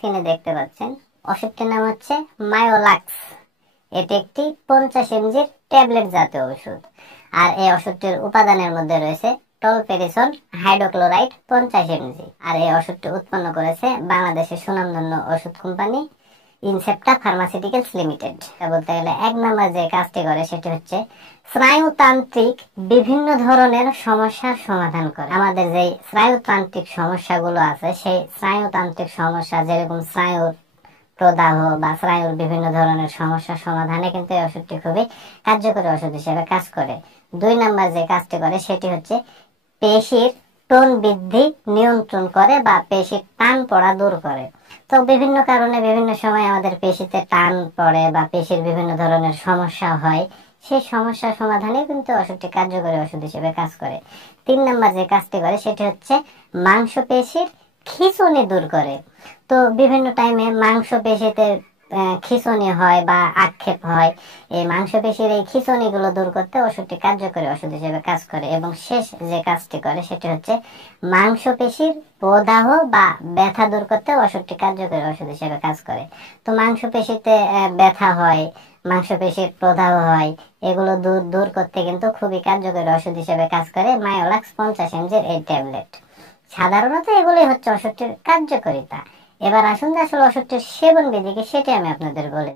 স্ক্রিনে দেখতে পাচ্ছেন ওষুধটির নাম হচ্ছে মায়োলাক্স। এটি একটি 50 mg ট্যাবলেট জাতীয় ওষুধ। আর এই ওষুধটির উপাদানের মধ্যে রয়েছে টলপেরিসন হাইড্রোক্লোরাইড 50 mg। আর এই ওষুধটি উৎপন্ন করেছে বাংলাদেশের সুনামধন্য ওষুধ কোম্পানি ইনসেপ্টা ফার্মাসিউটিক্যালস লিমিটেড। বলতে গেলে 1 নম্বর যে কাজটি করে সেটি হচ্ছে স্নায়ুতান্ত্রিক বিভিন্ন ধরনের সমস্যার সমাধান করে। আমাদের যে স্নায়ুতান্ত্রিক সমস্যাগুলো আছে সেই স্নায়ুতান্ত্রিক সমস্যা, যেরকম স্নায়ুর প্রদাহ বা স্নায়ুর বিভিন্ন ধরনের সমস্যা সমাধানে কিন্তু এই ওষুধটি খুবই কার্যকরী ওষুধ হিসেবে কাজ করে। 2 নম্বর যে কাজটি করে সেটি হচ্ছে পেশির টোন বৃদ্ধি নিয়ন্ত্রণ করে বা পেশির টান পড়া দূর করে। তো বিভিন্ন কারণে বিভিন্ন সময় আমাদের পেশিতে টান পড়ে বা পেশির বিভিন্ন ধরনের সমস্যা হয়, সেই সমস্যা সমাধানে কিন্তু ওষুধটি কার্যকরী ওষুধ হিসেবে কাজ করে। 3 নম্বর যে কাজটি করে সেটি হচ্ছে মাংসপেশির খিঁচুনি দূর করে। তো বিভিন্ন টাইমে মাংসপেশিতে খিঁচুনি হয় বা আক্ষেপ হয়, এই মাংসপেশির এই খিঁচুনি গুলো দূর করতে ওষুধটি কার্যকরী ওষুধ হিসেবে কাজ করে। এবং শেষ যে কাজটি করে সেটি হচ্ছে মাংসপেশির প্রদাহ বা ব্যথা দূর করতে ওষুধটি কার্যকরী ওষুধ হিসেবে কাজ করে। তো মাংসপেশিতে ব্যথা হয়, মাংসপেশির প্রদাহ হয়, এগুলো দূর করতে কিন্তু খুবই কার্যকরী ওষুধ হিসেবে কাজ করে মায়োলাক্স 50 mg এই ট্যাবলেট। সাধারণত এগুলোই হচ্ছে ওষুধটির কার্যকারিতা। এবার আসুন যে আসলে ওষুধটির সেবন বিধি কি সেটি আমি আপনাদের বলি।